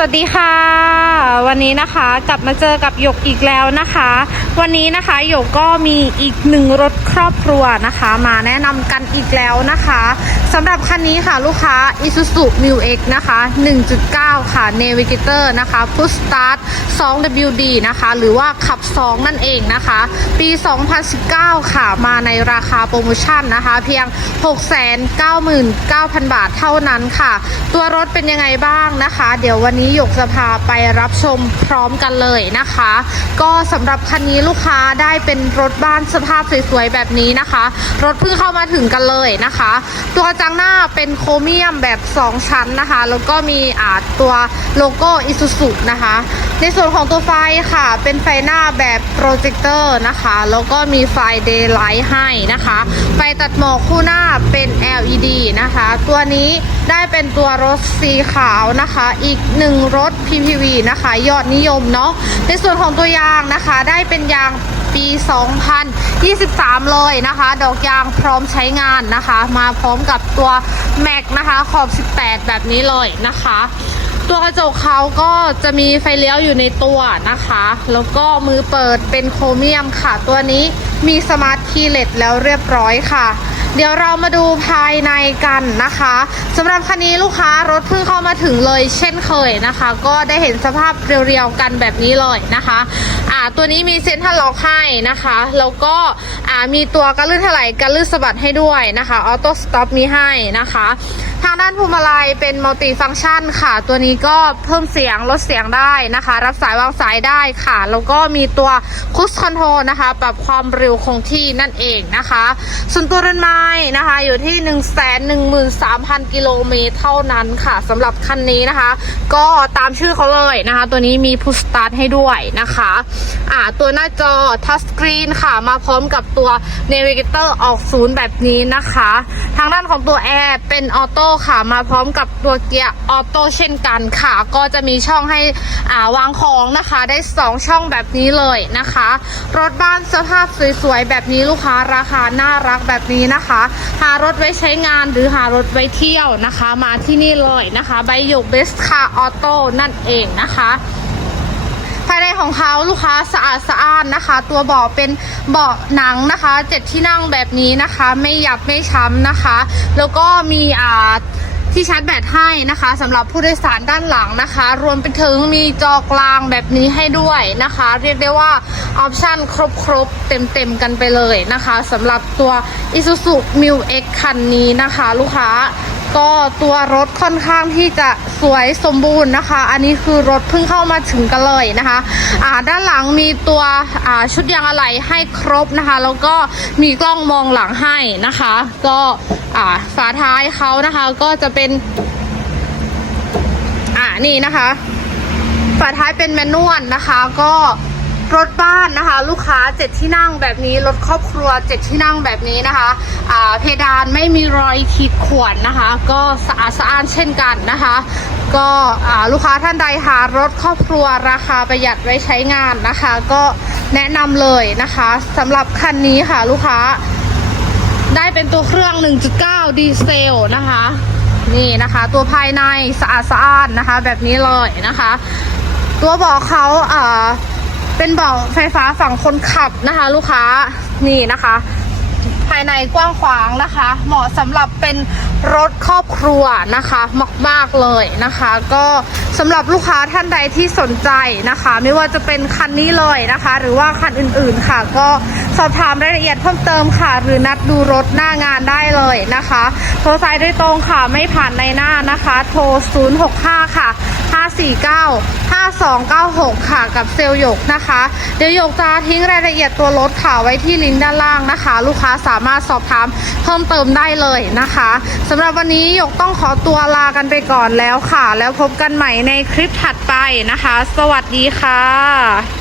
วัสดีค่ะ วันนี้นะคะกลับมาเจอกับหยกอีกแล้วนะคะ วันนี้นะคะหยกก็มีอีกหนึ่งรถครอบครัวนะคะ มาแนะนำกันอีกแล้วนะคะสำหรับคันนี้ค่ะลูกค้า Isuzu Mu X นะคะ 1.9 ค่ะ Navigator นะคะ Push Start 2WD นะคะ หรือว่าขับ 2 นั่นเองนะคะ ปี 2019 ค่ะ มาในราคาโปรโมชั่นนะคะ เพียง 699,000 บาทเท่านั้นค่ะ ตัวรถเป็นยังไงบ้างนะคะ เดี๋ยววันนี้หยกจะพาไปรับชมพร้อมกันเลยนะคะ ก็สำหรับคันนี้ลูกค้าได้เป็นรถบ้านสภาพสวยๆแบบนี้นะคะ รถเพิ่งเข้ามาถึงกันเลยนะคะ ตัวจังหน้าเป็นโครเมียมแบบ 2 ชั้นนะคะ แล้วก็มีอาตัวโลโก้อิซูซุนะคะ ในส่วนของตัวไฟค่ะ เป็นไฟหน้าแบบโปรเจคเตอร์นะคะ แล้วก็มีไฟเดย์ไลท์ให้นะคะ ไฟตัดหมอกคู่หน้าเป็น LED นะคะ ตัวนี้ได้เป็นตัวรถสีขาวนะคะ อีกหนึ่งรถ PPV นะคะ ยอดนิยมเนาะในส่วนของตัวยางนะคะ ได้เป็นยางปี 2023 เลยนะคะ ดอกยางพร้อมใช้งานนะคะ มาพร้อมกับตัวแม็กนะคะ ขอบ 18 แบบนี้เลยนะคะ ตัวกระจกเขาก็จะมีไฟเลี้ยวอยู่ในตัวนะคะ แล้วก็มือเปิดเป็นโครเมียมค่ะ ตัวนี้มีสมาร์ทคีย์เลสแล้วเรียบร้อยค่ะ เดี๋ยวเรามาดูภายในกันนะคะสำหรับคันนี้ลูกค้ารถเพิ่งเข้ามาถึงเลยเช่นเคยนะคะ ก็ได้เห็นสภาพเรียวๆกันแบบนี้เลยนะคะอ่าตัวนี้มีเซ็นทรัลล็อกให้นะคะแล้วก็อ่ามีตัวกระลื่นถลายกระลื่นสะบัดให้ด้วยนะคะออโต้สต็อปมีให้นะคะ ทางด้านพวงมาลัยเป็นมัลติฟังก์ชันค่ะ ตัวนี้ก็เพิ่มเสียงลดเสียงได้นะคะ รับสายวางสายได้ค่ะ แล้วก็มีตัวคุชคอนโทรนะคะ ปรับความเร็วคงที่นั่นเองนะคะ ส่วนตัวเรือนไม้นะคะอยู่ที่ 1 1 3 0 0 0 กิโลเมตรเท่านั้นค่ะสำหรับคันนี้นะคะ ก็ตามชื่อเขาเลยนะคะ ตัวนี้มีพุชสตาร์ทให้ด้วยนะคะอ่าตัวหน้าจอทัชสกรีนค่ะ มาพร้อมกับตัว Navigator ออกศูนย์แบบนี้นะคะ ทางด้านของตัวแอร์เป็นออโต้ค่ะ มาพร้อมกับตัวเกียร์ออโต้เช่นกันค่ะ ก็จะมีช่องให้อ่าวางของนะคะ ได้ 2 ช่องแบบนี้เลยนะคะ รถบ้านสภาพสวยๆแบบนี้ลูกค้าราคาน่ารักแบบนี้นะคะ หารถไว้ใช้งานหรือหารถไว้เที่ยวนะคะ มาที่นี่เลยนะคะ ใบหยกเบสคาออโต้นั่นเองนะคะ ภายในของเขาลูกค้าสะอาดสะอ้านนะคะ ตัวเบาะเป็นเบาะหนังนะคะเจ็ดที่นั่งแบบนี้นะคะ ไม่หยับไม่ช้ำนะคะ แล้วก็มีอ่าที่ชาร์จแบตให้นะคะสำหรับผู้โดยสารด้านหลังนะคะ รวมไปถึงมีจอกลางแบบนี้ให้ด้วยนะคะ เรียกได้ว่าออปชั่นครบๆเต็มๆกันไปเลยนะคะสำหรับตัว Isuzu Mu X คันนี้นะคะ ลูกค้า ก็ตัวรถค่อนข้างที่จะสวยสมบูรณ์นะคะ อันนี้คือรถเพิ่งเข้ามาถึงกันเลยนะคะอ่าด้านหลังมีตัวอ่าชุดยางอะไหล่ให้ครบนะคะ แล้วก็มีกล้องมองหลังให้นะคะ ก็อ่าฝาท้ายเขานะคะก็จะเป็นอ่านี่นะคะ ฝาท้ายเป็นแมนนวลนะคะ ก็ รถบ้านนะคะ ลูกค้าเจ็ดที่นั่งแบบนี้ รถครอบครัวเจ็ดที่นั่งแบบนี้นะคะอ่าเพดานไม่มีรอยขีดข่วนนะคะ ก็สะอาดสะอ้านเช่นกันนะคะ ก็อ่าลูกค้าท่านใดหารถครอบครัวราคาประหยัดไว้ใช้งานนะคะ ก็แนะนำเลยนะคะสำหรับคันนี้ค่ะลูกค้าได้เป็นตัวเครื่อง 1.9 ดีเซลนะคะ นี่นะคะ ตัวภายในสะอาดสะอ้านนะคะ แบบนี้เลยนะคะ ตัวเบาะเขาอ่า เป็นเบาะไฟฟ้าฝั่งคนขับนะคะ ลูกค้านี่นะคะ ภายในกว้างขวางนะคะ เหมาะสำหรับเป็นรถครอบครัวนะคะ มากๆเลยนะคะ ก็ สำหรับลูกค้าท่านใดที่สนใจนะคะ ไม่ว่าจะเป็นคันนี้เลยนะคะ หรือว่าคันอื่นๆค่ะ ก็สอบถามรายละเอียดเพิ่มเติมค่ะ หรือนัดดูรถหน้างานได้เลยนะคะโทรสายโดยตรงค่ะไม่ผ่านในหน้านะคะ โทร 065 ค่ะ 549 5296 ค่ะกับเซลล์หยกนะคะ เดี๋ยวหยกจะทิ้งรายละเอียดตัวรถค่ะไว้ที่ลิงก์ด้านล่างนะคะ ลูกค้าสามารถสอบถามเพิ่มเติมได้เลยนะคะสำหรับวันนี้หยกต้องขอตัวลากันไปก่อนแล้วค่ะ แล้วพบกันใหม่ในคลิปถัดไปนะคะ สวัสดีค่ะ